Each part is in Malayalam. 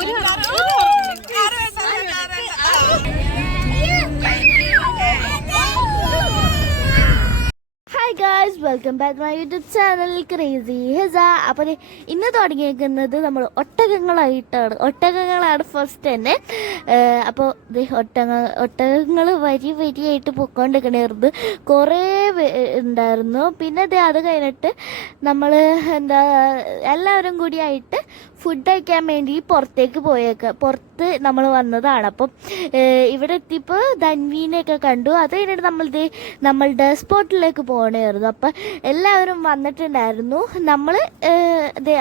ഒരു hi welcome back my YouTube channel crazy Hiza അപ്പോൾ ദേ ഇന്ന് തുടങ്ങിയേക്കുന്നത് നമ്മൾ ഒട്ടകങ്ങളായിട്ടാണ്. ഒട്ടകങ്ങളാണ് ഫസ്റ്റ് തന്നെ. അപ്പോൾ ഒട്ടക ഒട്ടകങ്ങൾ വരി വരിയായിട്ട് പൊക്കോണ്ടിരിക്കണായിരുന്നു. കുറേ ഉണ്ടായിരുന്നു. പിന്നെ ദേ അത് കഴിഞ്ഞിട്ട് നമ്മൾ എന്താ എല്ലാവരും കൂടിയായിട്ട് ഫുഡ് കഴിക്കാൻ വേണ്ടി പുറത്തേക്ക് പോയേക്ക പുറത്ത് നമ്മൾ വന്നതാണ്. അപ്പം ഇവിടെ എത്തിയപ്പോൾ ധൻവീനെയൊക്കെ കണ്ടു. അത് കഴിഞ്ഞിട്ട് നമ്മൾ ദേ നമ്മളുടെ സ്പോട്ടിലേക്ക് പോകണമായിരുന്നു അപ്പം എല്ലാവരും വന്നിട്ടുണ്ടായിരുന്നു. നമ്മൾ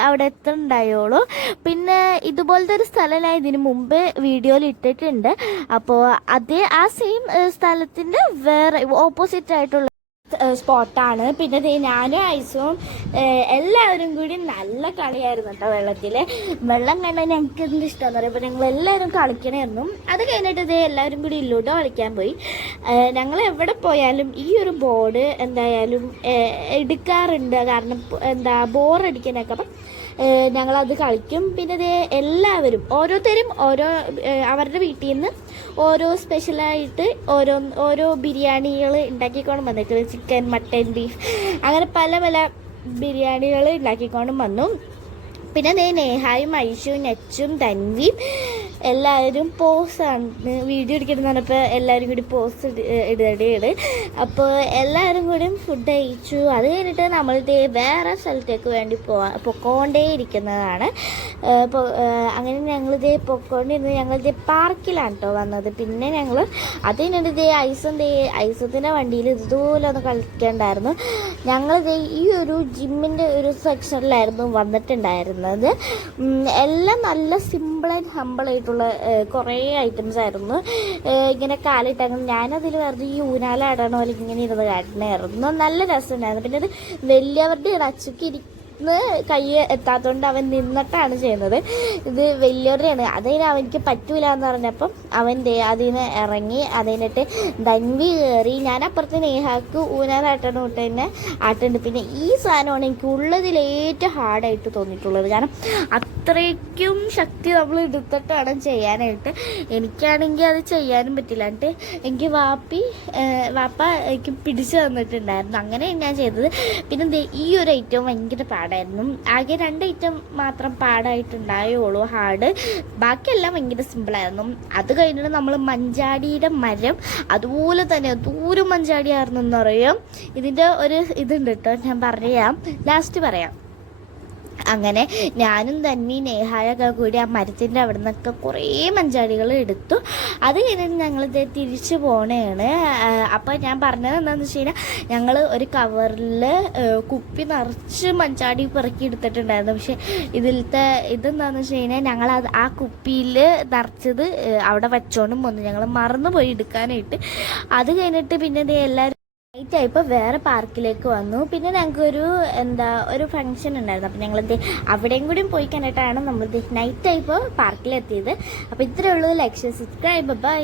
അവിടെ എത്തുന്നുണ്ടായോളൂ പിന്നെ ഇതുപോലത്തെ ഒരു സ്ഥലം ഞാൻ ഇതിന് മുമ്പ് വീഡിയോയിൽ ഇട്ടിട്ടുണ്ട്. അപ്പോൾ അതേ ആ സെയിം സ്ഥലത്തിന്റെ വേറെ ഓപ്പോസിറ്റ് ആയിട്ടുള്ള സ്പോട്ടാണ്. പിന്നെ ദേ ഞാനും ഐസും എല്ലാവരും കൂടി നല്ല കളിയായിരുന്നു കേട്ടോ വെള്ളത്തിൽ വെള്ളം കണ്ടാൽ ഞങ്ങൾക്ക് എന്ത് ഇഷ്ടമെന്ന് പറയുമ്പോൾ ഞങ്ങൾ എല്ലാവരും കളിക്കണമായിരുന്നു അത് കഴിഞ്ഞിട്ട് ദേ എല്ലാവരും കൂടി ലൂഡോ കളിക്കാൻ പോയി. ഞങ്ങൾ എവിടെ പോയാലും ഈ ഒരു ബോർഡ് എന്തായാലും എടുക്കാറുണ്ട്. കാരണം എന്താ ബോറടിക്കാനൊക്കെ. അപ്പം ഞങ്ങളത് കളിക്കും. പിന്നെ ദേ എല്ലാവരും ഓരോരുത്തരും ഓരോ അവരുടെ വീട്ടിൽ നിന്ന് ഓരോ സ്പെഷ്യലായിട്ട് ഓരോ ഓരോ ബിരിയാണികൾ ഉണ്ടാക്കിക്കൊണ്ട് വന്നിട്ട് ചിക്കൻ മട്ടൻ ബീഫ് അങ്ങനെ പല പല ബിരിയാണികൾ ഉണ്ടാക്കിക്കൊണ്ടും വന്നു. പിന്നെ ദേ നേഹായും ഐഷും നെച്ചും തൻവിയും എല്ലാവരും പോസാണ് വീഡിയോ എടുക്കണം പറഞ്ഞപ്പോൾ എല്ലാവരും കൂടി പോസ് ഇടുകയാണ്. അപ്പോൾ എല്ലാവരും കൂടി ഫുഡ് കഴിച്ചു. അത് കഴിഞ്ഞിട്ട് നമ്മൾ ദേ വേറെ സ്ഥലത്തേക്ക് വേണ്ടി പോവാ പൊക്കോണ്ടേ ഇരിക്കുന്നതാണ് അങ്ങനെ ഞങ്ങൾ ദേ പൊക്കോണ്ടിരുന്ന്. ഞങ്ങൾ ദേ പാർക്കിലാണ് കേട്ടോ വന്നത്. പിന്നെ ഞങ്ങൾ അത് കഴിഞ്ഞിട്ട് ദേ ഐസും ദേ ഐസത്തിന്റെ വണ്ടിയിൽ ഇതുപോലെ ഒന്ന് കളിക്കണ്ടായിരുന്നു. ഞങ്ങൾ ദേ ഈ ഒരു ജിമ്മിന്റെ ഒരു സെക്ഷനിലായിരുന്നു വന്നിട്ടുണ്ടായിരുന്നത്. എല്ലാം നല്ല സിമ്പിൾ ആൻഡ് ഹമ്പിൾ ആയിട്ടുള്ള കുറേ ഐറ്റംസ് ആയിരുന്നു. ഇങ്ങനെ കാലിട്ടങ്ങനെ ഞാനതിൽ വെറുതെ ഈ ഊനാലാടണ പോലെ ഇങ്ങനെ ഇരുന്ന് കാട്ടണമായിരുന്നു നല്ല രസമുണ്ടായിരുന്നു. പിന്നെ അത് വലിയവരുടെ അച്ചുക്ക് ഇരിക്കുന്ന കൈ എത്താത്തതുകൊണ്ട് അവൻ നിന്നിട്ടാണ് ചെയ്യുന്നത്. ഇത് വലിയവരുടെയാണ് അതിന് അവനിക്ക് പറ്റൂല എന്ന് പറഞ്ഞപ്പം അവൻ ദേ അതിൽ നിന്ന് ഇറങ്ങി അതിനിട്ട് ദൻവി കയറി ഞാൻ അപ്പുറത്ത് നേഹാക്ക് ഊനാലാട്ടണ തൊട്ട് തന്നെ ആട്ടുണ്ട്. പിന്നെ ഈ സാധനമാണ് എനിക്ക് ഉള്ളതിൽ ഏറ്റവും ഹാർഡായിട്ട് തോന്നിയിട്ടുള്ളത്. കാരണം അത്രയ്ക്കും ശക്തി നമ്മൾ എടുത്തിട്ടാണ് ചെയ്യാനായിട്ട്. എനിക്കാണെങ്കിൽ അത് ചെയ്യാനും പറ്റില്ല. എന്നിട്ട് എനിക്ക് വാപ്പി വാപ്പ എനിക്ക് പിടിച്ചു തന്നിട്ടുണ്ടായിരുന്നു. അങ്ങനെ ഞാൻ ചെയ്തത്. പിന്നെ ഈ ഒരു ഐറ്റം ഭയങ്കര പാടായിരുന്നു. ആകെ രണ്ട് ഐറ്റം മാത്രം പാടായിട്ടുണ്ടായുള്ളൂ. ഹാർഡ് ബാക്കിയെല്ലാം ഭയങ്കര സിമ്പിളായിരുന്നു അത് കഴിഞ്ഞിട്ട് നമ്മൾ മഞ്ചാടിയുടെ മരം അതുപോലെ തന്നെ ദൂരം മഞ്ചാടിയായിരുന്നു എന്ന് പറയും. ഇതിന്റെ ഒരു ഇതുണ്ട് കേട്ടോ ഞാൻ പറയാം. ലാസ്റ്റ് പറയാം. അങ്ങനെ ഞാനും തന്നെ നേഹായൊക്കെ കൂടി ആ മരത്തിന്റെ അവിടെ നിന്നൊക്കെ കുറേ മഞ്ചാടികൾ എടുത്തു. അത് കഴിഞ്ഞിട്ട് ഞങ്ങളിത് തിരിച്ചു പോണേണ്. അപ്പോൾ ഞാൻ പറഞ്ഞത് എന്താണെന്ന് വെച്ച് കഴിഞ്ഞാൽ ഞങ്ങൾ ഒരു കവറിൽ കുപ്പി നിറച്ച് മഞ്ചാടി പിറക്കി എടുത്തിട്ടുണ്ടായിരുന്നു. പക്ഷേ ഇതിലത്തെ ഇതെന്താണെന്ന് വെച്ച് കഴിഞ്ഞാൽ ഞങ്ങൾ അത് ആ കുപ്പിയിൽ നിറച്ചത് അവിടെ വെച്ചോണ്ടും വന്നു. ഞങ്ങൾ മറന്നു പോയി എടുക്കാനായിട്ട്. അത് കഴിഞ്ഞിട്ട് പിന്നെ ദേ എല്ലാവരും നൈറ്റ് ആയപ്പോൾ വേറെ പാർക്കിലേക്ക് വന്നു. പിന്നെ ഞങ്ങൾക്കൊരു എന്താ ഒരു ഫംഗ്ഷൻ ഉണ്ടായിരുന്നു. അപ്പം ഞങ്ങൾ അവിടെയും കൂടി പോയി കണ്ടിട്ടാണ് നമ്മൾ നൈറ്റ് ആയപ്പോൾ പാർക്കിലെത്തിയത് അപ്പോൾ ഇത്രയേ ഉള്ളൂ. ലക്ഷ്യം സബ്സ്ക്രൈബ് ബൈ